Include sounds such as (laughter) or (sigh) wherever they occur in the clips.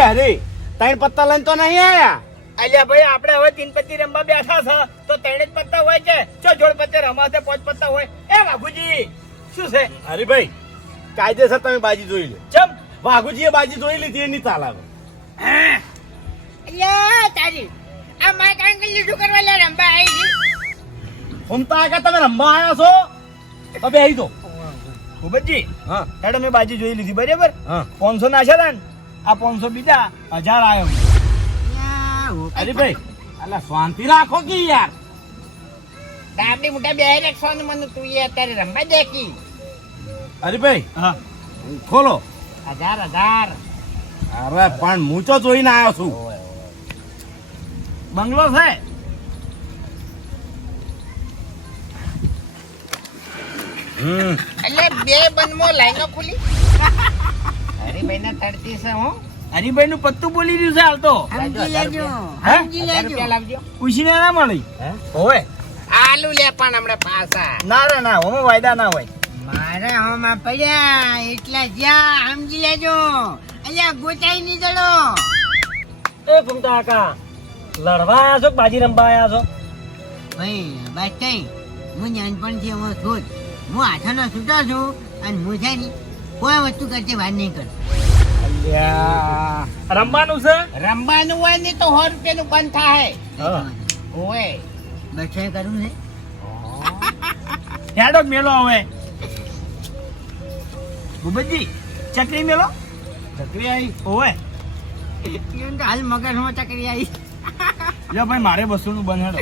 લે હરી. ત્રણ પત્તા લઈને તો નહીં આયા? અલ્યા ભાઈ આપણે હવે તીન પત્તી રમવા બેઠા છે. તો ત્રણ જ પત્તા હોય છે. જો જોડ પત્તે રમાશે પાંચ પત્તા હોય. એ વાઘુજી શું છે? હરીભાઈ કાયદેસર તમે બાજી જોઈ લો. ચમ? વાઘુજીએ બાજી જોઈ લીધી એની ચાલ આવે. અલ્યા તારી આ માય કાંગલ લીધું કરવા લે રમવા આવી ગઈ ફૂમતા આગળ તમે રમવા આવ્યા છો. તો બેહી દો. ભૂપતજી હા. મેડમ મેં બાજી જોઈ લીધી બરાબર? હા. પાંચસો નાખ્યા હતા ને? આ પાંચસો બીજા હજાર આવ્યો અરે ભાઈ અલા શાંતિ રાખો કે યાર. ડાબડી મોટા બે રેક્સો ને મને તું એ અત્યારે રમવા દે કી. અરે ભાઈ હા ખોલો. હજાર હજાર. અરે પણ હું તો જોઈને આવ્યો છું. બંગલો છે. હમ. એટલે બે બનમો લાઈનો ખુલી. હરીભાઈ ના તડતી છે હું. હરીભાઈ નું પત્તું બોલી રહ્યું છે હાલ તો. હે? પૂછીને ના મળી. હોય આલુ લે પણ હમણાં પાછા. ના રે ના હોમાં વાયદા ના હોય. મારે હોમાં પડ્યા એટલે જ્યાં સમજી લેજો. અહીંયા ગોચાઈ નહીં જડો. એ ફૂમતા કાકા લડવા આવ્યા છો કે બાજી રમવા આવ્યા છો? ભાઈ બાજ કઈ હું નાનપણથી હું છું. હું હાથોનો છૂટો છું અને હું છે ને કોઈ વસ્તુ કરતી વાર નહીં કરું રમવાનું છે? રમવાનું હોય ને તો સો રૂપિયાનું બંધ થાય. હા. ઓય કરું ને? છે હેડો મેલો હવે. ભૂપતજી ચકરી મેલો? ચકરી આવી ઓવે હાલ મગજમાં ચકરી આવી લ્યો ભાઈ મારે બસો નું બંધ હેડો.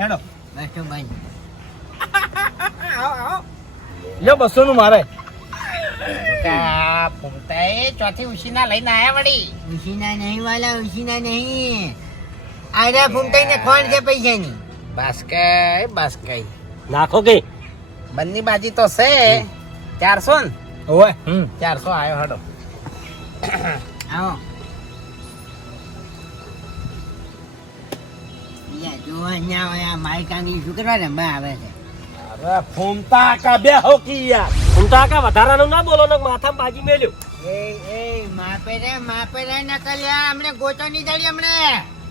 હેડો. બસ લ્યો નું મારે. કા ફૂમતા ચોથી ઉશીના લઈને આયા વળી. ઉશીના નહીં વાલા ઉશીના નહીં. આરે ફૂમતાઈ ને કોણ છે પૈસાની. બસ કઈ બસ કઈ નાખો કે. બંની બાજી તો છે. ચારસો ને? ઓવે. ચારસો આવ્યો હડો (coughs) આવો. યા જોવા ના હોય આ મારી કાંગી શું કરવા રમવા આવે છે. અરે ફૂમતા કા બે હો કી યાર. ફૂમતા કાકા વધારાનું ના બોલો ને માથામાં બાજી મેલ્યો. એ એ માપે રે માપે રે નકલ્યા હમણે ગોતો ની જડી હમણે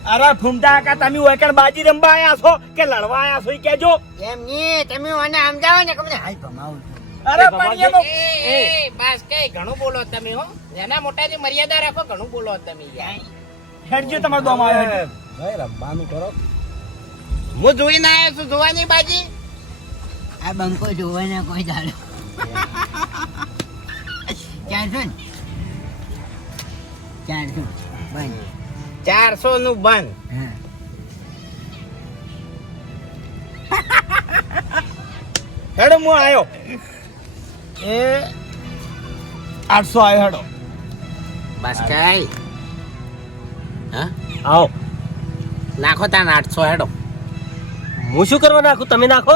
અરે ફૂમતા કાકા તમે ઓયકણ બાજી રમવા આયા છો કે લડવા આયા છો ઈ કહેજો. એમ ની તમે મને સમજાવો ને કે મને હાલ ભમાવું. અરે પણ એ એ બસ કઈ ઘણું બોલો તમે હો. એના મોટાની મર્યાદા રાખો ઘણું બોલો તમે યાર. હેડજો તમારો દોમ આવે ભાઈ રમવાનું કરો. હું જોઈને આવ્યો છું જોવાની બાજી? આ બંકો જોવાના કોઈ દાડો ચારસો ને? ચારસો. બંધ. ચારસો નું બંધ. હેડો હું આવ્યો એ આઠસો આવ્યો હેડો બસ કઈ. આવો. નાખો તાન આઠસો હેડો હું શું કરવા નાખું? તમે નાખો.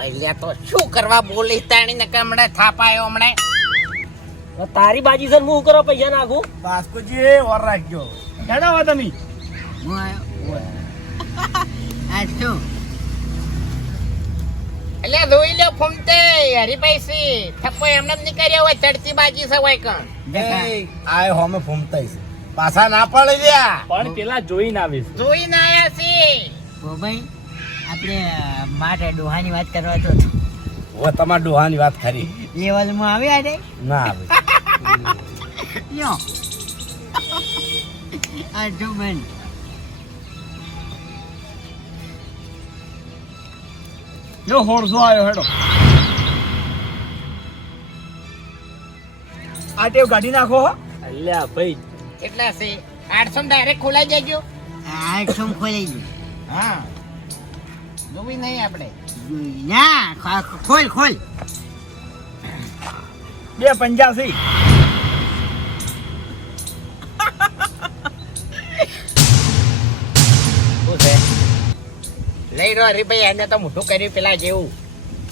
અહીંયા તો શું કરવા બોલી તાણી ને કે હમણાં થાપાયો હમણે? તારી બાજી સર હું કરો પૈસા નાખું? બાસ્કોજી ઓર રાખજો. હેડો હવે તમે. હું આવ્યો આઠસો એટલે ધોઈ લ્યો ફૂમતે હરીભાઈ સી થપ્પો એમને જ નીકળ્યો હોય ચડતી બાજી સવાય કણ. આ આય હોમે ફૂમતા છે. પાછા ના પડે લ્યા પણ પેલા જોઈ ના આવીશ જોઈને આયા છે. ઓ ભાઈ આપણે માટે ડોહાની વાત કરવા તો ઓ તમાર ડોહાની વાત ખરી. લેવલમાં આવ્યા આડે ના આવે. યો આ જો જો હોરસો આવ્યો હેડો. આ ટેવ કાઢી નાખો હો. અલ્યા ભાઈ. કેટલા છે? આઠસો ડાયરેક્ટ ખોલાઈ જજો આઠસો ખોલાઈ ગયું. હા. જોવી નહીં આપણે. ના ખોલ ખોલ. બે પંચ્યાસી. લઈ રહ્યો. હરીભાઈ એને તો મોટું કર્યું પેલા જેવું.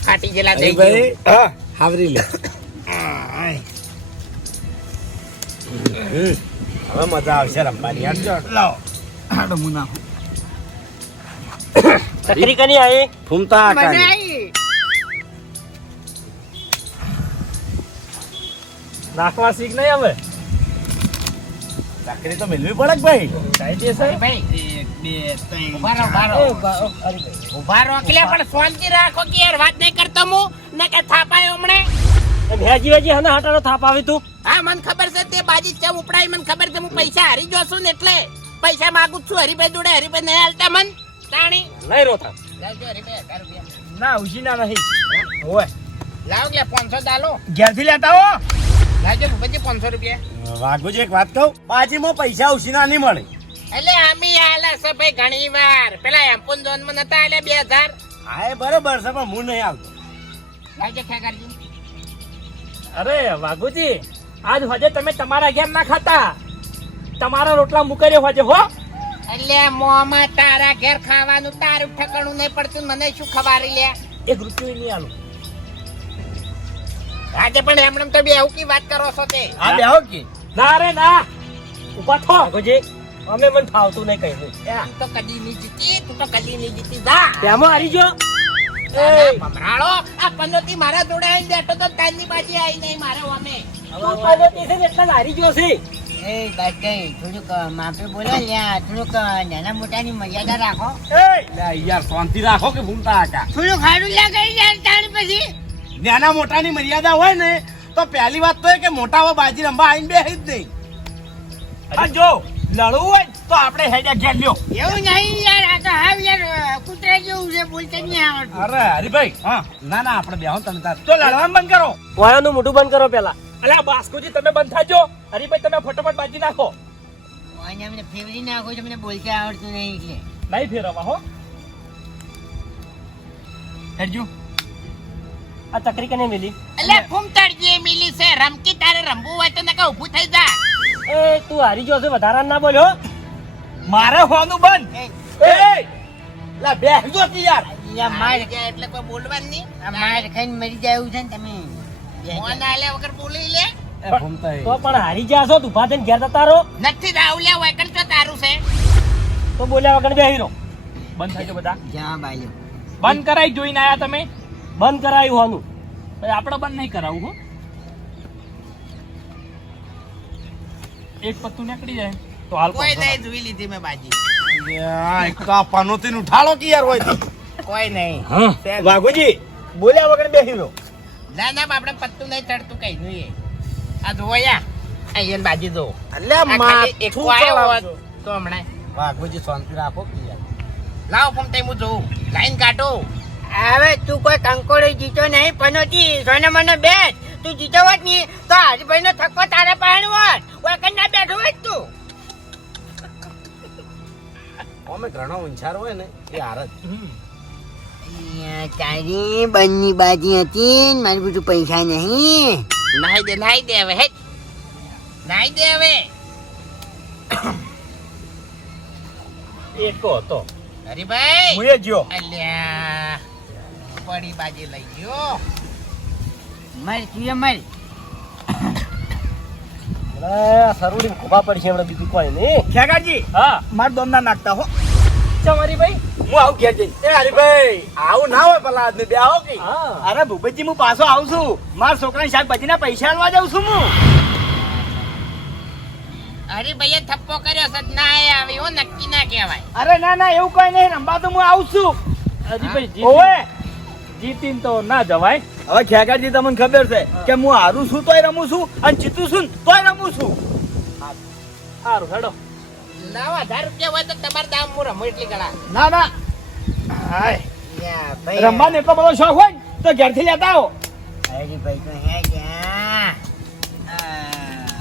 ફાટી ગયેલા થઈ ગયું. હા. હાવરી લે. હવે મજા આવશે રમવાની યાર લાવો. હાડો મુના ચકરી કની આવી? ફૂમતા મજા નાખવા શીખ નહીં હવે? ચાકરી તો મેળવી પડે કે ભાઈ. સાહેબ ભાઈ બે ત્રણ એ બા- ઓ, હરીભાઈ. ઊભા રહો એટલે પણ શાંતિ રાખો કે યાર વાત નહીં કરતો હું. ને કે થાપાય હમણે. એમ વેજી હને હાટાનો થાપ આવી તું. હા મને ખબર છે તે બાજી ચમ ઉપડાઈ મને ખબર છે હું પૈસા હારી જોશું ને એટલે પૈસા માંગુ જ છું. હરીભાઈ જોડે હરીભાઈ નહીં હાલતા મન. તાણી. નહીં રોતા. લાવજો હરીભાઈ ના નહીં ઓય લાવ પાંચસો દાલો. ઘેરથી લેતા હો. લાવજો ભૂપતજી પાંચસો રૂપિયા. વાઘુજી એક વાત કહું? બાજીમાં પૈસા ઉછીના નહીં મળે. એટલે આમી આલા છે ભાઈ ઘણી વાર. પેલા એમ્પોન ઝોનમાં નતા એટલે બે હજાર. હા એ બરોબર છે પણ હું નહીં આવતો લાવજો ખેગારજી. અરે વાઘુજી આજ હોજે તમે તમારા ઘેર ના ખાતા. તમારા રોટલા મુકર્યો હોજે હો. એટલે મોમાં તારા ઘેર ખાવાનું તારું ઠકણું નહીં પડતું મને શું ખવારી લે? એક રૂપિયો નહીં આલું. આજે પણ એમણે તો બે કી વાત કરો છો તે હા બે હો ના રે ના. ઊભા થો. વાઘુજી અમે મન ફાવતું નહીં કઈ નહીં તો કદી નહીં જીતી તું તો કદી નહીં જીતી. જા. તેમાં હારી જો. ભમરાળો આ પનોતી મારા જોડે આવીને બેઠો તો તારની બાજી આવી નહીં મારે અમે તું પાછો તે છે એટલે હારી ગયો છે. એ બાકી થોડુંક માપે બોલો લ્યા થોડુંક નાના મોટાની મર્યાદા રાખો. યાર શાંતિ રાખો કે ભૂમતા આકા થોડું ખાડું કરી તાણ પછી. નાના મોટાની મર્યાદા હોય ને તો પહેલી વાત તો એ કે મોટા હોય બાજી રમવા આવીને બે જ નહીં. જો લડવું હોય તો આપણે હેડ્યા ઘેર લ્યો. એવું નહીં યાર આ તો હાવ યાર કૂતરા જેવું છે બોલતા નહીં આવડતું. અરે હરીભાઈ. હા. ના ના આપણે બેહો તમે તાર. તો લડવાનું બંધ કરો. વાયાનું મોઢું બંધ કરો પહેલા અલ્યા બાસ્કુજી તમે બંધ થાજો. હરીભાઈ તમે ફટાફટ બાજી નાખો. અને મને ફેવરી નાખો છો મને બોલતા આવડતું નહીં એટલે. નહીં ફેરવા હો. હેડજો. આ ચકરી કને મિલી? એટલે ફૂમતાડજી મિલી છે. રમકી તારે રમવું હોય તો નકા ઊભું થઈ જા. એ તું હારી જો છે વધારા ના બોલ્યો મારે હોનું બંધ. એ લા બેહજો તી યાર. અહીંયા માર એટલે કોઈ બોલવાનું નહીં. આ માર ખાઈને મરી જાય એવું છે ને તમે. મોન આલે વગર બોલી લે. તો પણ હારી ગયા છો તું ભાજન થઈને ઘેર જતા રહો. નથી દાવલ્યા હોય કણ તો તારું છે. તો બોલ્યા વગર બેહી રહો. બંધ થઈ જો બધા? જવાબ આલ્યો બંધ કરાઈ જોઈને આયા તમે? બંધ કરાયું હોનું. ભાઈ આપણે બંધ નહીં કરાવું હો. એક પત્તું નીકળી જાય. તો હાલ કોઈ નહીં ધોઈ લીધી મેં બાજી. એક તો આ પનોતી નું ઉઠાડો કે યાર હોય કોઈ નહીં. વાઘુજી બોલ્યા વગર બેસી રહ્યો ના ના આપણે પત્તું નહીં ચડતું કઈ નહીં આ જોયા અહીંયા બાજી દો અલ્યા એક માથું તો હમણાં. વાઘુજી શાંતિ રાખો કે યાર. લાવો ફોન તે હું જોઉં. લાઈન કાઢો. હવે તું કોઈ કંકોડો જીતો નહીં પનોતી સોને મને બેટ તું જીતો હોત નહીં તો હરિભાઈ નો થપ્પો તારે પાણી હોત. ઓય ના બેઠો હોત તું. અમે ઘણો ઊંચાર હોય ને એ હારત તારી બંની બાજી હતી ને મારી બધું પૈસા નહીં. નાઈ દે નાઈ દે હવે હેટ. નાઈ દે હવે. એક હતો. હરિભાઈ હું એ ગયો. અલ્યા. પડી બાજી લઈ ગયો. મર તું મર. સરુડી ખોબા પડશે હમણાં બીજું કોઈ નહીં. ખેગાજી હા. માર દોમના નાખતા હો. ચમારી ભાઈ હું આવું ઘેર જઈશ એ હરીભાઈ આવું ના હોય પેલા આદમી બેહો કે. અરે ભૂપતજી હું પાછો આવું છું. મારા છોકરાની શાકભાજીના પૈસા આલવા જાઉં છું હું. હરીભાઈએ થપ્પો કર્યો છે ના આવે એવો નક્કી ના કહેવાય. અરે ના ના એવું કઈ નહીં રંબા તો હું આવું છું. હરીભાઈ જીતી જીતીને તો ના જવાય. હવે ખેગાજી તમને ખબર છે કે હું હારું છું તોય રમું છું અને જીતું છું તોય રમું છું. સારું હેડો. ના હજાર રૂપિયા હોય તો તમારે દામ હું રમું એટલી ગળા ના ના. હાય. ભાઈ. રમવાનો એટલો બધો શોખ હોય તો ઘેરથી લેતા આવો. ભાઈ તો હે ગયા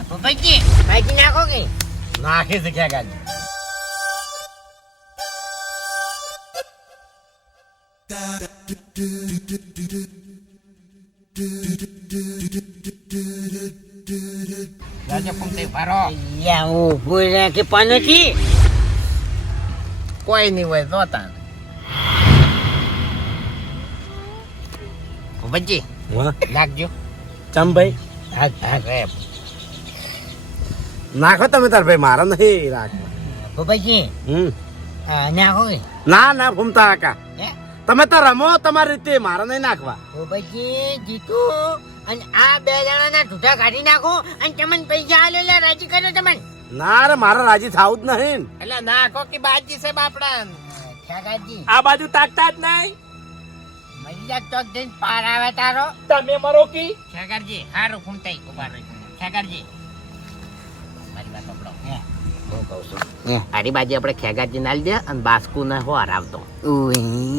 ભૂપતજી ભાજી નાખો કે? નાખી શીખ્યા ગાજી રાજા ફોન તે યા હું ભૂલ રાખી પનોતી કોઈ નહીં હોય તો તાન ભૂપતજી વાહ લાગજો ચમ ભાઈ હા હા. નાખો તમે તાર ભાઈ મારા નહીં રાખવા. ભૂપતજી હમ. આ નાખો ના ના ભૂમતા કાકા. હે? તમે તો રમો તમારી રીતે મારે નહીં નાખવા. ભૂપતજી જીતુ અને આ બે જણાના ઢૂંઢા કાઢી નાખો અને તમને પૈસા આલેલા રાજી કર્યો તમને. ના રે મારે રાજી થાવું જ નહીં. એટલે નાખો કે બાજી છે બાપડા આ બાજુ તાકતા જ નહીં. મજા જા જઈને પાર આવે તારો. તમે મરો કી? ખેગરજી હારું ફૂમતાઈ ઊભા રહી. ખેગરજી આડી બાજી આપણે ખેગાજી ના લીધે અને બાસ્કુ ને હો હરાવતો.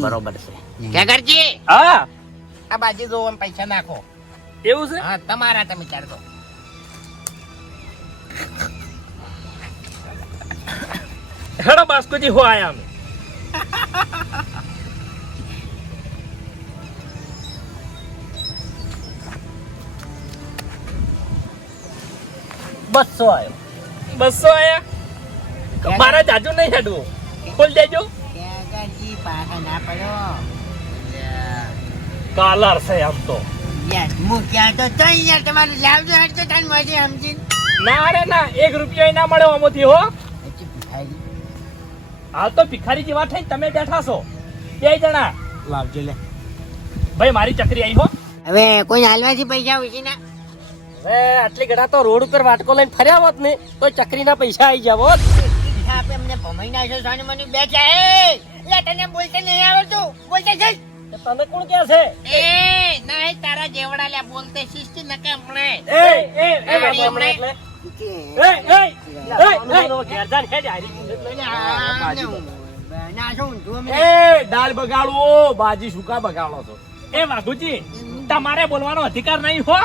બરોબર છે. ખેગરજી! હા. આ બાજુ જો પૈસા નાખો. એવું છે? હા તમારા તમે ચાર હેડો બાસ્કુજી હો આયા અમે. બસો આવ્યો બસો આયા? મારા જાજુ નહીં હેડવું. ખોલ દેજો. કાલર છે આમ તો. હું ક્યાં તો તો યાર તમારું લાવજો હટતો તાન મળી સમજી ના રે ના એક રૂપિયો ના મળે આમાંથી હો. હાલ તો ભિખારી જેવા થઈ તમે બેઠા છો. બે જણા. લાવજો લે. ભાઈ મારી ચકરી આવી હો. હવે કોઈ હાલવાથી પૈસા ઉછી ના હવે આટલી ગડા તો રોડ ઉપર વાટકો લઈને ફર્યા હોત ને તો ચકરીના પૈસા આવી જાવ આપે અમને ભમાઈ નાખ્યો સોની મને બે જાય લે તને બોલતે નહીં આવડતું બોલતે છે તને કોણ કે છે એ નહીં તારા જેવડા લ્યા બોલતે શિસ્તી નકે હમણે એ એ એ એ, એટલે એ એ એ એ ઘેર જા ને, હેડ હારી. ના શું તું અમને એ દાળ બગાડવો બાજી સુકા બગાડો છો એ વાઘુજી તમારે બોલવાનો અધિકાર નહીં હો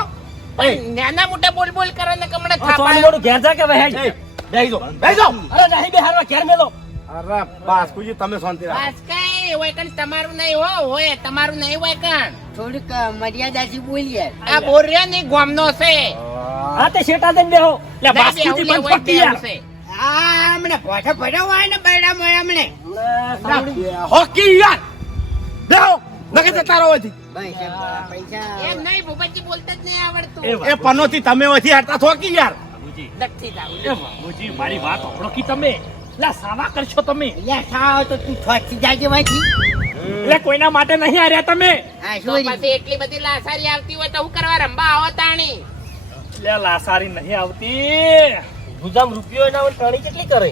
પણ નાના મોટા બોલ બોલ કરે ને કમણે થાપા થાપાયો. ઘેર જા કે. એ, બેહી જાઓ, બેહી જાઓ. અરે નહીં બેહારવા ઘેર મેલો. અરે બાસ્કુજી તમે શાંતિ રાખો. બસ કઈ હોય કણ તમારું નહીં હો હોય તમારું નહીં હોય કણ થોડીક મર્યાદાથી બોલ યાર આ બોર્યા નહીં ગોમનો છે. હા. તે શેટા દઈને બેહો. લે ના બાસ્કુજી બંધ લેવું યાર આ હમણે પોઠો પડ્યો હોય ને બૈડા મોય હમણે હોકી યાર. બેહો. નકે જતા રહો અહીંથી. પૈસા પૈસા એમ નહીં ભૂપતજી બોલતા જ નહીં આવડતું. એ એ તમે ઓછી હટતા થોકી યાર. વાઘુજી નથી જાવું. એ વાઘુજી મારી વાત સાંભળો કી તમે? લા સાવા કરશો તમે? યાર ખાવ તો તું છોટથી જાજે વાંચી એટલે કોઈના માટે નહીં હાર્યા તમે? એટલી બધી લાસારી આવતી હોય તો હું કરવા રંબા આવો તાણી. લે લાસારી નહીં આવતી. ગુજામ રૂપિયો એના ટણી કેટલી કરે?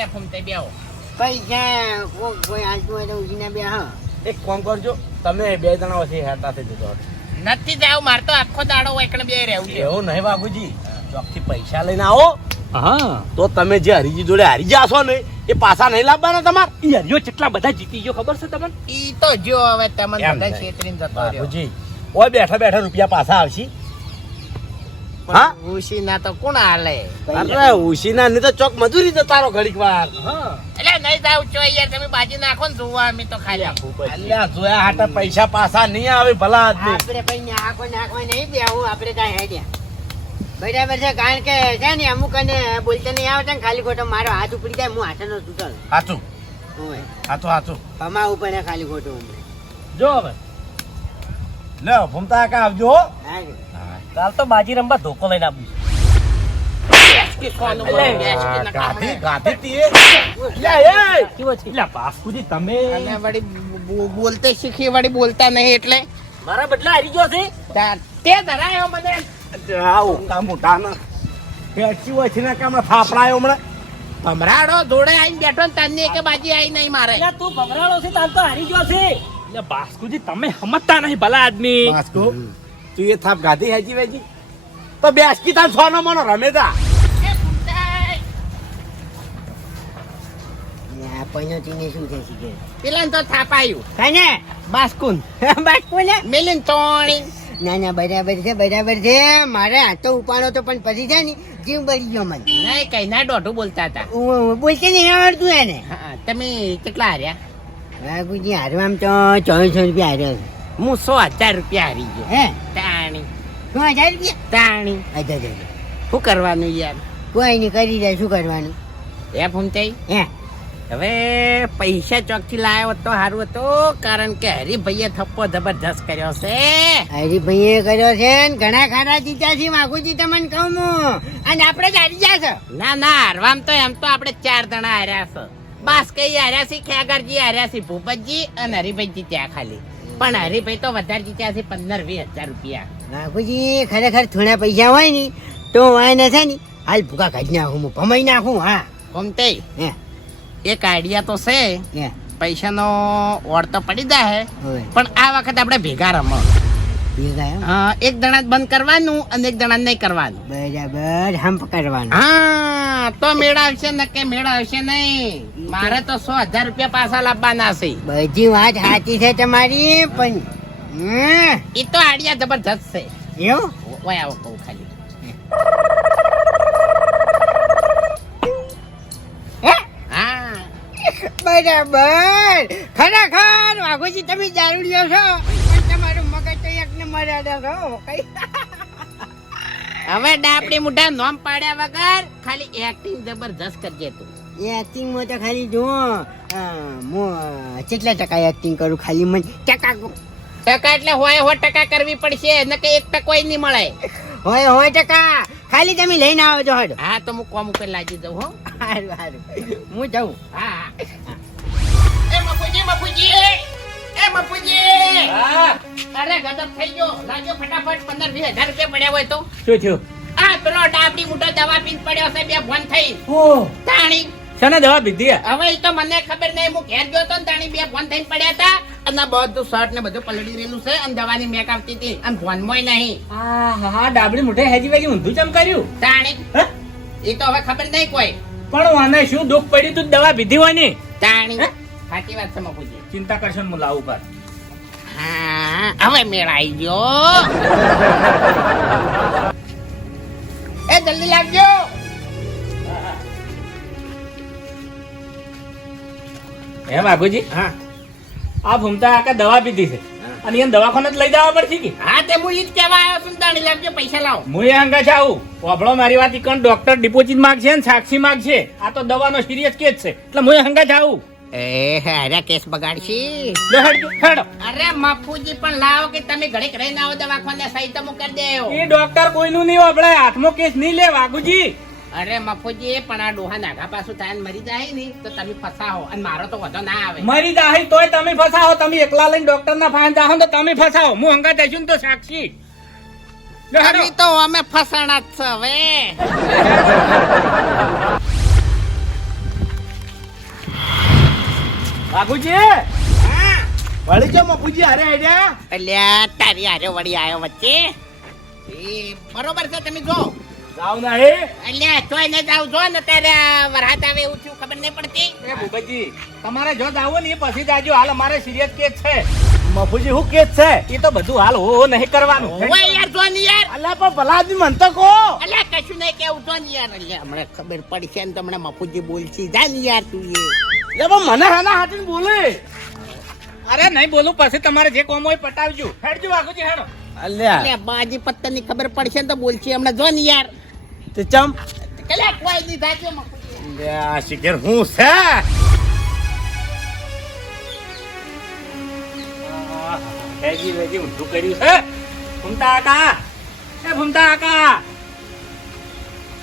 લે ફૂમતે આવો. પૈસા કોઈ કોઈ હાલતું હોય તો ઉછીને બે હા. એક કામ કરજો. તમે બે જણા પછી હેતા થઈ જતો નથી જાવ માર તો આખો દાડો હોય કણ બે રહેવું છે. એવું નહીં બાપુજી. ચોકથી પૈસા લઈને આવો. હા. તો તમે જે હરીજી જોડે હારી જાશો ને એ પાછા નહીં લાવવાના તમારે? હરિયો કેટલા બધા જીતી ગયો ખબર છે તમને? ઈ તો જો હવે તમને બધા છેતરીને જતો રહ્યો. બાપુજી ઓય બેઠા બેઠા રૂપિયા પાછા આવશે. હા? ઉશીના તો કોણ હાલે? અરે ઉશીના ની તો ચોક મજૂરી તો તારો ઘડીક વાર. એટલે નહીં જાવ છો યાર તમે બાજી નાખો ને જોવા અમે તો ખાલી અલ્યા જોયા હાટા પૈસા પાસા નહીં આવે ભલા આપણે પછી નાખો નાખવા નહીં બેહું આપણે કાંઈ હેડ્યા બરાબર છે કારણ કે છે ને અમુક અને બોલતા નહીં આવતા ને ખાલી ખોટો મારો હાથ ઉપડી જાય હું હાથનો તૂટલ હાચું. હાથું હાથું હાચું કમાવું પડે ખાલી ખોટું જો હવે. લે ભૂમતા કા આવજો હો. કાલ તો બાજી રમવા ધોકો લઈને આવું બોલતે શીખી વળી બોલતા નહીં એટલે. મારા બદલા હારી ગયો છે. તે ધરાયો મને. મોટા ના. હોય છે ને કે ફાફડાયો હમણાં? ભમરાડો જોડે આવીને બેઠો ને તને કે બાજી આવી નહીં મારે. તું ભમરાડો છે તાર તો હારી ગયો છે. એટલે બાસ્કુજી તમે સમજતા નહીં ભલા આદમી. માસ્કો તું એ થાપ ગાધી હેજી વેજી? તો બેસકી તાન સોનો મનો રમે તા એ ફૂમતાઈ. ને આ પૈણોતીને શું થશે કે? પેલાને તો થાપાયું કાને? બાસ્કુન. (laughs) બસ બોલે. તોણી. ના ના બરાબર છે બરાબર છે. મારે હાથ તો ઉપાડો તો પણ પછી છે ને જીવ બળી ગયો મને. નહીં કઈ ના દોઢું બોલતા હતા. હું- બોલતે નહીં આવડતું એને. તમે કેટલા હાર્યા? બાપુજી આમ તો ચોવીસો રૂપિયા હાર્યો હું સો હજાર રૂપિયા હારી ગયો. હે? શું હજાર રૂપિયા તાણી. અચ્છા અચ્છા, અચ્છા. શું કરવાનું યાર? કોઈ નહીં કરી જાય શું કરવાનું? એ ફૂમતાઈ હે. હવે પૈસા ચોકથી લાવ્યો તો સારું હતું કારણ કે હરિભાઈએ થપ્પો જબરજસ્ત કર્યો છે. હરિભાઈએ કર્યો છે ને ઘણા ખરા જીત્યા છે માગુજી તમને કહું હું. અને આપણે જ હારી ગયા છે. ના ના હારવામ તો એમ તો આપણે ચાર જણા હાર્યા છે. બસ કઈ હાર્યા છે ખેગરજી હાર્યા છે ભૂપતજી અને હરિભાઈ જીત્યા ખાલી. પણ હરિભાઈ તો વધારે જીત્યા છે પંદર વીસ હજાર રૂપિયા. માગુજી ખરેખર થોડા પૈસા હોય ને તો વાય ને થાય ને. હાલ ભૂકા કાઢી નાખું હું ભમાઈ નાખું હા. ગમતે હે. એક આઈડિયા તો છે. પૈસાનો ઓડ તો પડી જાય પણ આ વખત આપણે ભેગા રમો. એક દણા જ બંધ કરવાનું અને એક દણા નહીં કરવાનું. બરાબર હમ કરવાનું. હા તો મેળા આવશે ને કે મેળાવશે નહીં? મારે તો સો હજાર રૂપિયા પાછા લાવવાના છે. બધી વાત સાચી છે તમારી પણ એ તો આડિયા જબરજસ્ત છે. એવું? ઓય આવો કહું ખાલી. હે? હા. બરાબર. ખરેખર વાઘુજી તમે દારૂડિયો છો? પણ તમારું મગજ તો એક ને આડે છો કઈ? હવે ડાપડી મુઢા નોમ પાડ્યા વગર ખાલી એક્ટિંગ જબરજસ્ત કરજે તું. એ એક્ટિંગમાં તો ખાલી જુઓ અ, હું કેટલા ટકા એક્ટિંગ કરું ખાલી મને ટકા ટકા એટલે હોય હોય ટકા કરવી પડશે ન કે એક ટકો નહીં મળે. હોય હોય ટકા. ખાલી તમે લઈને આવો છો હડો. હા તો હું કોમ ઉપર લાગી જાઉં હો. સારું સારું હું જાઉં. હા એ મફુજી મફુજી એ મફુજી હા અરે ગજબ થઈ ગયો. લાગ્યો ફટાફટ પંદર વીસ હજાર રૂપિયા પડ્યા હોય તો. શું થયું? આ પેલો ડાબડી મોટો દવા પીન પડ્યો છે બે ફોન થઈ. ઓ તાણી શાને દવા પીધી હવે એ તો મને ખબર નહીં હું ઘેર ગયો તો ને તાણી બે ફોન થઈને પડ્યા હતા. અને બધું શર્ટ ને બધું પલળી રહેલું છે અને દવાની મેક આવતી હતી. અને ફોન મોય નહીં હા હા ડાબડી મુઠે હેજી વેજી ઊંધું ચમ કર્યું? તાણી એ તો હવે ખબર નહીં કોઈ. પણ વાને શું દુઃખ પડ્યું તું દવા પીધી હોય ને? તાણી? સાચી વાત છે મકુજી ચિંતા કરશો ને હું લાવું પાર હા હવે મેળ આવી ગયો. (laughs) એ જલ્દી લાવજો હે વાઘુજી હા. આ ભૂમતા આકા દવા પીધી છે. અને એને દવાખાને જ લઈ જવા પડશે કે? હા તે હું ઈ જ કહેવા આવ્યો છું તાણી લાવજો પૈસા લાવો. હું એ અંગા જાઉં વાપડો મારી વાત ઇકન ડોક્ટર ડિપોઝિટ માંગશે ને સાક્ષી માંગશે. આ તો દવાનો સિરિયસ કેસ છે. એટલે હું એ અંગા જાઉં એ અરે કેસ બગાડશી. અરે મફુજી પણ લાવો કે તમે ઘડીક રહીને આવો દવાખાને સહી તો કરી દેવ. એ ડોક્ટર કોઈનું નહીં આપણે હાથમાં કેસ નહીં લે વાઘુજી. અરે મફુજી પણ આ ડોહા નાગા પાછું થાય ને મરી જાય ને તો તમે ફસાવો. અને મારો તો વધો ના આવે. મરી જાય તોય તમે ફસાવો. તમે એકલા લઈને ડોક્ટર ના ફાન જાહો ને તો તમે ફસાવો. હું હંગા જઈશું તો સાક્ષી. અમે તો અમે ફસાણા જ છે હવે. બાબુજી! વળી જો મફુજી અરે આઈડિયા અલ્યા તારી હારે વળી આવ્યો વચ્ચે. એ બરોબર છે તમે જો. જાવ નહીં. અલ્યા તોય ને જાવ. જો ને તારે વરહાત આવે એવું થયું ખબર નહીં પડતી. એ ભૂપતજી તમારે જો જાવું ને પછી જાજો. હાલ અમારે સિરિયસ કેસ છે. મફુજી હું કેસ છે? એ તો બધું હાલ હો નહીં કરવાનું. ઓય યાર જો ને યાર. અલ્યા પણ ભલા આદમી મન તો કો અલ્યા કશું નહીં કેવું તો ને યાર. અલ્યા હમણાં ખબર પડશે ને તમને મફુજી બોલશી. જા ને યાર તું એ. લે પણ મને હાના હાટીને બોલે. અરે નહીં બોલું પછી તમારે જે કોમ હોય પટાવજો. હેડજો વાઘુજી હેડો. અલ્યા. અલ્યા બાજી પત્તાની ખબર પડશે ને તો બોલશી હમણાં. જો ને યાર. તે ચમ. કલ્યા કોઈ નહીં જાજો મફુજી આ શિખર હું છે? હેજી વેજી ઊંધું કર્યું છે. ભૂમતા આકા એ ભૂમતા આકા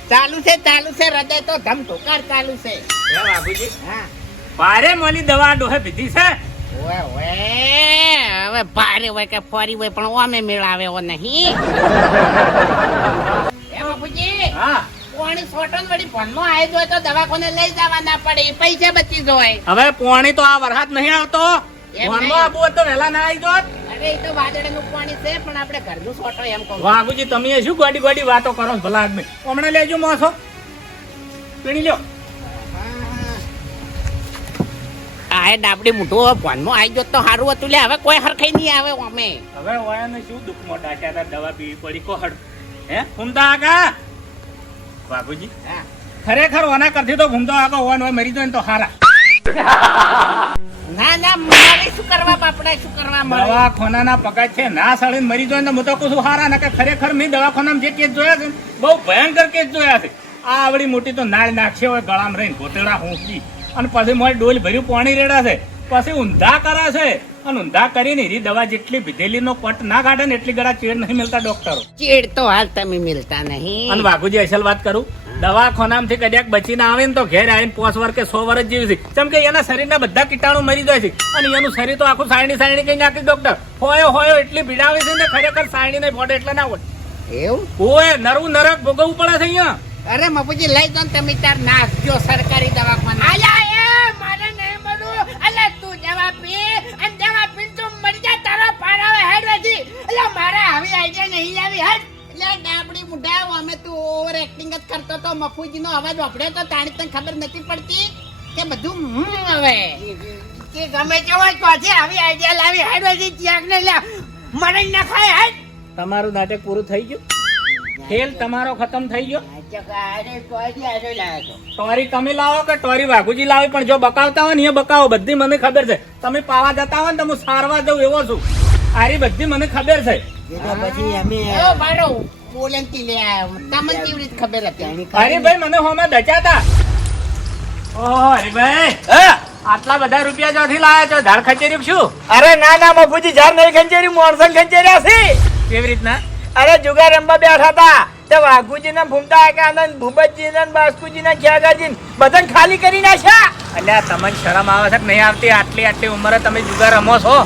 ચાલુ છે ચાલુ છે હૃદય તો ધમ ધોકાર ચાલુ છે. હે બાબુજી? હા. ભારે મોલી દવા ડોહે પીધી છે. ઓય ઓય હવે ભારે હોય કે ફરી હોય પણ ઓમે મેળાવે એવો નહીં. (laughs) બાપુજી હા. કોણી સોટન વળી ભણમાં આવી જાય તો દવાખાને લઈ જવા પડે પૈસા બચી જાય. હવે પોણી તો આ વરસાદ નહીં આવતો. એમ આબુ તો વહેલા ના આવી જોત અરે એ તો વાદળનું પાણી છે પણ આપણે ઘરનું સોટો એમ કહું. વાઘુજી તમે શું ગોડી ગોડી વાતો કરો ભલા આદમી? હમણાં લેજો મોસો. પીણી લ્યો. આ એ ડાબડી મૂઠું ભણમાં આવી જોત તો સારું હતું લે હવે કોઈ હરખાઈ નહીં આવે અમે હવે ઓયાને શું દુઃખ મોટા છે દવા પીવી પડી કોહડ. હે ઘૂમતા આકા હા. ખરેખર ઓના કરતી તો ઘૂમતો આગળ ઓન હોય મરી જાય ને તો હારા. ના ના મારે શું કરવા બાપડા શું કરવા મારે દવાખાનાના પગા છે ના સળીને મરી જાય ને હું તો કહું છું હારા ના કે ખરેખર મેં દવાખાનામાં જે કેસ જોયા છે બહુ ભયંકર કેસ જોયા છે. આ આવડી મોટી તો નાળ નાખશે હોય ગળામાં રહીને ગોતેડા હું અને પછી મારી ડોલ ભર્યું પાણી રેડા છે. પછી ઊંધા કરે છે. અને ઊંધા કરીને એની દવા જેટલી ભીધેલીનો પટ ના કાઢે ને એટલી ગળા ચેડ નહીં મળતા ડોક્ટરો ચેડ તો હાલ તમે મિલતા નહીં. અને વાઘુજી અસલ વાત કરું દવાખાનામાંથી કદાચ બચીને આવે ને તો ઘેર આવીને પોસ વર કે સો વર્ષ જીવી છે. કેમ કે એના શરીરના બધા કીટાણુ મરી જાય છે. અને એનું શરીર તો આખું સાયણી સાયણી કઈ નાખી ડોક્ટર હોયો હોયો એટલી ભીડાવે છે ને ખરેખર સાયણી નહીં ફોડે એટલે ના હોય. એવું? ઓય નરવું નરક ભોગવવું પડે છે અહીંયા. અરે મપુજી લઈ જાઓ તમે તાર નાખજો સરકારી દવાખાના. અલ્યા એ મારે નહીં મળું અલ્યા તું જવાબ પી આવે એટલે મારે આવી આઈડિયા નહીં આવી. હેડ એટલે ડાબડી મુઢા અમે તું ઓવર એક્ટિંગ જ કરતો તો મફુજીનો અવાજ વાપર્યો તો તાણી તને ખબર નથી પડતી કે બધું હમ હવે. કે ગમે તે હોય પાછી આવી આઈડિયા લાવી. હેડ વેચી ત્યાગ ને લ્યા. મને નખાય ખાય તમારું નાટક પૂરું થઈ ગયું? ખેલ તમારો ખતમ થઈ ગયો? ટોરી તમે લાવો કે ટોરી વાઘુજી લાવે? પણ જો બકાવતા હોય ને એ બકાવો. બધી મને ખબર છે. તમે પાવા જતા હોય ને તો હું સારવા જઉં એવો છું. આરી બધી મને ખબર છે. પછી અમે લે તમને કેવી રીતે ખબર હતી? હરીભાઈ મને હોમાં દચાતા ઓહો આટલા બધા રૂપિયા જ્યાંથી લાયા છો? ધાર ખંચેરી શું? અરે ના ના મફુજી ઝાર નહીં ખંચેરી મોરસન ખંચેર્યા છે. કેવી રીતના? અરે જુગાર રમવા બેઠા હતા. તે વાઘુજી ને ભૂમતા આનંદ ભૂપતજી ને બાસ્કુજી ને ખ્યાગાજી બધાને ખાલી કરી નાખ્યા. અલ્યા તમને શરમ આવે છે કે નહીં આવતી? આટલી આટલી ઉંમરે તમે જુગાર રમો છો?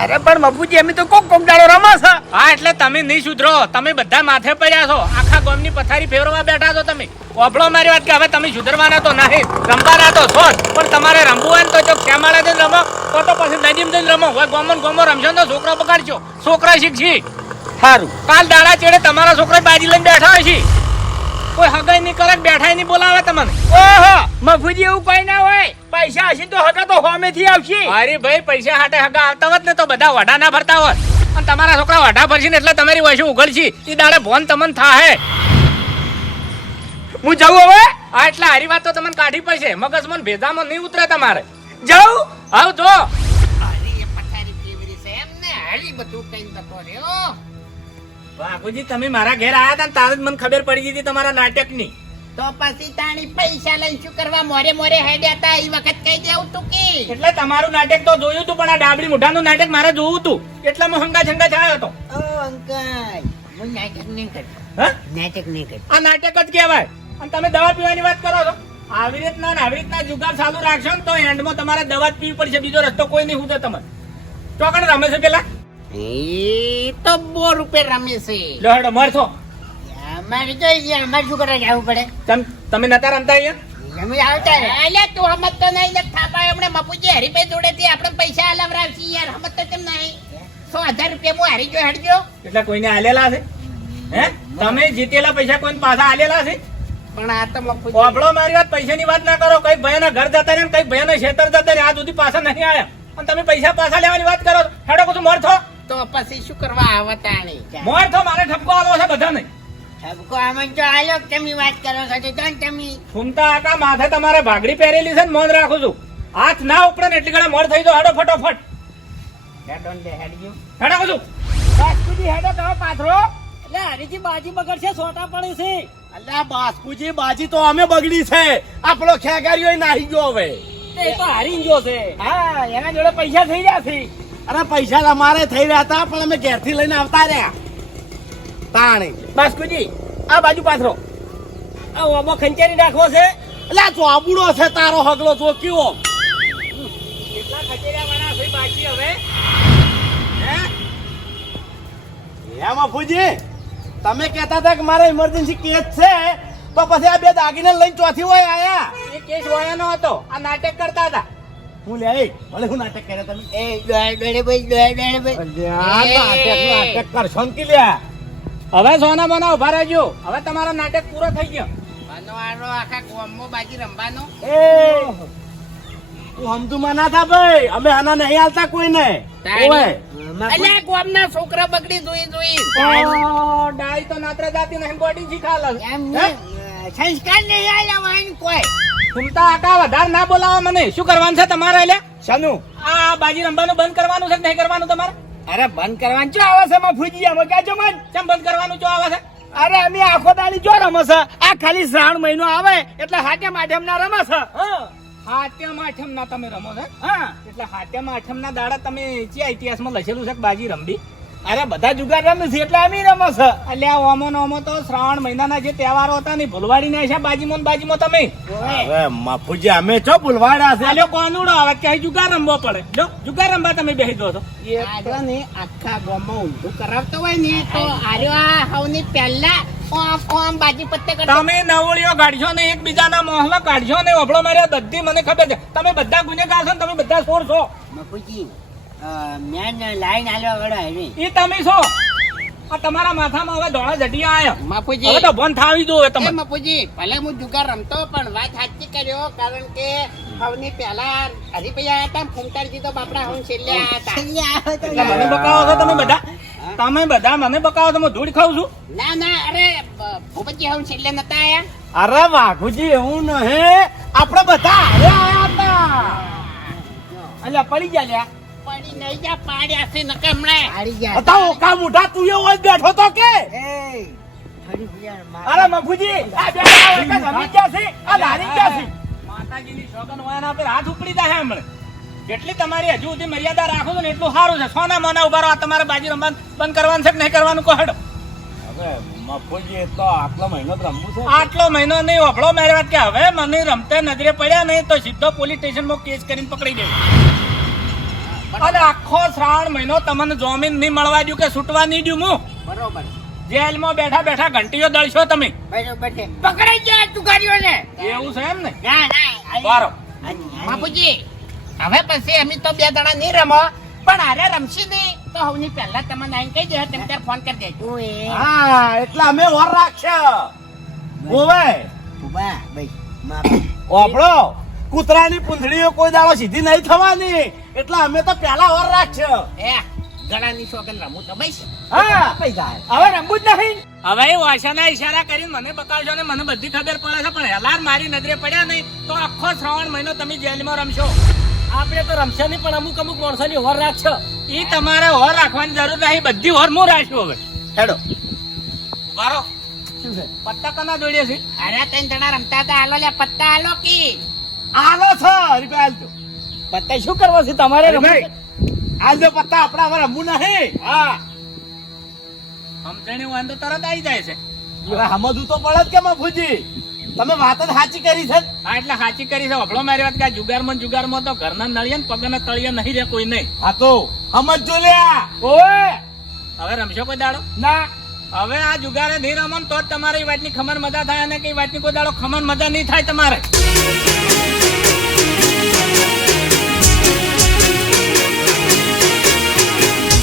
અરે પણ બાપુજી અમે તો કોક દાડો રમો છે. હા એટલે તમે નહીં સુધરો. તમે બધા માથે પડ્યા છો. આખા ગામની પથારી ફેરવા બેઠા છો તમે. ઓભળો મારી વાત કે હવે તમે સુધરવાના તો નહીં રમવાના તો છો. પણ તમારે રમવું હોય ને તો જો શ્યામાળા જઈને રમો તો તો પછી નદીમ જઈને રમો. હવે ગોમન ગોમો રમશો તો છોકરા પકડશો. છોકરા શીખશી. સારું કાલ દાડા ચેડે તમારા છોકરા બાજી લઈને બેઠા હોય છે કોઈ હગાઈ નહીં કરે બેઠાઈ નહીં બોલાવે તમને. ઓહો મફુજી એવું કઈ ના હોય. પૈસા હશે તો હગા તો હોમેથી આવશે. અરે ભાઈ પૈસા હાટે હગા આવતા હોત ને તો બધા વડા ના ભરતા હોત. અને તમારા છોકરા વડા ભરશે ને એટલે તમારી વયસું ઉઘડશે. એ દાડે ભોન તમને થાહે. હું જાઉં હવે? આ એટલે હારી વાત તો તમને કાઢી પડશે. મગજ ને ભેજામાં નહીં ઉતરે તમારે. જાઉં? આવ જો. અરે પથારી કેવી રીતે એમ ને હરી બધું કઈ જતો રહ્યો. બાપુજી તમે મારા ઘેર આયા હતા ને તારે જ મને ખબર પડી ગઈ હતી તમારા નાટકની. તો પછી તાણી પૈસા લઈ શું કરવા? મોરે મોરે હેડ્યા હતા એ વખત કહી દેવું તું કે. એટલે તમારું નાટક તો જોયું તું પણ આ ડાબડી મોઢાનું નાટક મારે જોવું તું એટલે હું હંગા છંગા થયો હતો. ઓ અંકલ હું નાટક નહીં કરતો હા? નાટક નહીં કરતો આ નાટક જ કહેવાય. અને તમે દવા પીવાની વાત કરો છો? આવી રીતના આવી રીતના જુગાર ચાલુ રાખશો ને તો એન્ડમાં તમારે દવા જ પીવી પડશે. બીજો રસ્તો કોઈ નહીં હું તમે ચોકડ રમે છે પેલા? એ તો બો રૂપે રમે છે. લો હેડો મરશો અમારે તો અહીંયા અમારે શું કરવા જવું પડે? તમ તમે નતા રમતા અહીંયા? અમે આવતા. તું હમત તો નહીં ને થાપા એમણે મપુજી હરીભાઈ જોડેથી આપણે પૈસા હલાવરાવશી યાર હમત તો કેમ નહીં. સો હજાર રૂપિયા હું હારી ગયો હટજો એટલે કોઈને આલેલા છે? હે? તમે જીતેલા પૈસા કોઈને પાછા આલેલા છે? પણ આ તો મપુજી ઓભળો મારી વાત પૈસાની વાત ના કરો. કઈ ભયાના ઘર જતા ને કંઈક ભયાના ખેતર જતા રહ્યા. આ સુધી પાછા નહીં આયા અને તમે પૈસા પાછા લેવાની વાત કરો. હેડો કશું મોર થો તો પછી શું કરવા આવતા નહીં મોર તો મારે ઠપકો આલો છે બધાને. ઠપકો આમાં તો આયો તમે વાત કરો છો? તો તમે. ફૂમતા આકા માથે તમારે ભાગડી પહેરેલી છે ને મોન રાખું છું. હાથ ના ઉપડે ને એટલી ઘણા મોર થઈ જો હાડો ફટોફટ. હેડો ને હેડજો. હેડો કશું બાસ્કુજી હેડો તમે પાથરો એટલે હરીજી બાજી બગડશે સોટા પડે છે. અલ્યા બાસ્કુજી બાજી તો અમે બગડી છે. આપણો ખેગારીઓ નાહી ગયો હવે. એ તો હારી ગયો છે. હા એના જોડે પૈસા થઈ ગયા છે. અરે પૈસા અમારે થઈ રહ્યા હતા પણ અમે ઘેરથી લઈને આવતા રહ્યા. તાણી. બાસ્કુજી આ બાજુ પાથરો. આ ઓબો ખંચેરી નાખવો છે? એટલે ચોબુડો છે તારો હગલો તો કેવો કેટલા ખચેરિયા વાળા ભાઈ બાકી હવે? હે? મફુજી તમે કહેતા હતા કે મારે ઇમરજન્સી કેસ છે તો પછી આ બે દાગીને લઈને ચોથી હોય આયા. એ કેસ વાયાનો હતો. આ નાટક કરતા હતા. હું લે એ, ભલે હું નાટક કર્યા તમે. એ દોડે દોડે ભાઈ દોડે દોડે ભાઈ અલ્યા, નાટક નાટક કરશો ને કે હવે સોના મોના ઊભા રહેજો. હવે તમારો નાટક પૂરો થઈ ગયો. આખા બાજી એ તું સમજુ ના થા ભાઈ. અમે આના નહીં હાલતા કોઈને. ઓય. અલ્યા ગોમના છોકરા બગડી જોઈ જોઈ. ઓ, ડાળી તો નાત્ર જાતી નહીં બોડી શીખાલ એમ સંસ્કાર નહીં આલ્યા કોઈ. ઘૂમતા આકા વધારે ના બોલાવો મને. શું કરવાનું છે તમારે એટલે? શાનું. આ બાજી રમવાનું બંધ કરવાનું છે કે નહીં કરવાનું તમારે? અરે બંધ કરવાનું ચો આવે છે મફુજી અમે ક્યાં મન. કેમ બંધ કરવાનું જો આવે છે? અરે અમે આખો દાડી જો રમે છે? આ ખાલી શ્રાવણ મહિનો આવે એટલે હાટે માધ્યમ ના રમે છે. હાટેમ આઠમ ના તમે રમો છો? હા. એટલે હાટેમ આઠમ ના દાડા તમે જે ઇતિહાસમાં લખેલું છે કે બાજી રમવી? અરે બધા જુગાર રમે છે એટલે અમી રમે છે. એટલે આ ઓમો ઓમો તો શ્રાવણ મહિનાના જે તહેવારો હતા ને ભૂલવાડી ના છે બાજીમો ને બાજીમો તમે? હવે માફુજી અમે છો ભૂલવાડા છે. આલ્યો કોનુડો આવે કે અહીં જુગાર રમવો પડે. જો જુગાર રમવા તમે બેસી દો છો. ને આખા ગામમાં ઊંધું કરાવતો હોય ને તો આર્યો આ હવની પહેલા ઓમ ઓમ બાજી પત્તે કરતો. તમે નવળીઓ કાઢશો ને એકબીજાના મોહમાં કાઢશો ને ઓભળો માર્યા બધી મને ખબર છે. તમે બધા ગુનેગાર છો ને તમે બધા સોર છો. મફુજી મેન લાઈન તમે છો? આ તમારા માથામાં હવે ધોળા જટિયા આયા. મફુજી હવે તો બંધ થાવી દો તમે. મફુજી ભલે હું જુગાર રમતો પણ વાત સાચી કર્યો કારણ કે હવની પહેલા હરીભાઈ આયા હતા ફૂમતારજી તો બાપડા હવન છેલ્લે આયા હતા. એટલે મને બકાવો છો તમે બધા. તમે બધા મને બકાવો તો ધૂળ ખાઉં છું. ના ના અરે ભૂપતજી હું છેલ્લે નતા આયા. અરે વાઘુજી એવું નહે આપણે બધા હારે આયા હતા. પડી ગયા લ્યા. પડી નહીં જા પાડ્યા છે નકે હમણાં. પાડી હતા ઓકા મુઠા તું એવો જ બેઠો તો કે? અરે મફુજી આ બે દાડા વખત ગયા છે? આ હારી ગયા છે? માતાજીની સોગન વાયના પર હાથ ઉપડી જાય હમણે. જેટલી તમારી હજુ સુધી મર્યાદા રાખો છો ને એટલું સારું છે. સોના મોના ઊભા રહો તમારે બાજી રમવાનું બંધ કરવાનું છે કે નહીં કરવાનું? કહો હેડો. હવે મફુજી તો આટલો મહિનો જ રમવું છે. આટલો મહિનો નહીં વફળો મારી વાત કે હવે મને રમતે નજરે પડ્યા નહીં તો સીધો પોલીસ સ્ટેશનમાં કેસ કરીને પકડી દેવો અને આખો શ્રાવણ મહિનો તમને જમીન નહીં મળવા દઉં કે છૂટવા નહીં દઉં હું? બરોબર. જેલમાં બેઠા બેઠા ઘંટીઓ દળશો તમે. બરોબર છે. પકડાઈ ગયા તુકારીઓને. એવું છે એમ ને? ના ના બારો બાપુજી હવે પછી અમે તો બે દડા નહીં રમો. પણ અરે રમશી નહીં. તો હવની પહેલા તમને આઈને કહી જાય તેમ ત્યારે ફોન કરી દેજો. હા એટલે અમે વર રાખ્યા ઓવે ઓભળો કૂતરાની પૂંછડીઓ કોઈ દાડો સીધી નહીં થવાની. એટલે અમે તો પહેલા વર રાખ્યો એ ગળાની સોગન રમું તો બસ હા. હવે રમવું જ નહીં. હવે એ વાસાના ઈશારા કરીને મને બતાવશો ને મને બધી ખબર પડે છે પણ હેલાર મારી નજરે પડ્યા નહીં તો આખો શ્રાવણ મહિનો તમે જેલમાં રમશો. આપણે તો રમશે નહીં પણ અમુક અમુક માણસોની હોર રાખશો. એ તમારે હોર રાખવાની જરૂર નહીં બધી હોર હું રાખશું હવે. હેડો. બારો પત્તા કના દોડીએ છે? અરે ત્રણ જણા રમતા હતા. હાલો લે પત્તા હાલો કી. આલો છે રૂપિયા આલજો. પત્તા શું કરવા છે તમારે આલજો પત્તા આપણા અમારે રમવું નહીં. હા. સમજણી વાંધો તરત આવી જાય છે. સમજવું તો પડે જ કે મફુજી તમે વાત જ સાચી કરી છે હા એટલે સાચી કરી છે. વફળો મારી વાત કે જુગારમાં ને જુગારમાં તો ઘરના નળિયા ને પગના તળિયા નહીં રે કોઈ નહીં. હા તો સમજજો લ્યા. ઓય હવે રમશો કોઈ દાડો? ના. હવે આ જુગારે નહીં રમો તો જ તમારી વાતની ખમણ મજા થાય અને કઈ વાતની કોઈ દાડો ખમણ મજા નહીં થાય તમારે.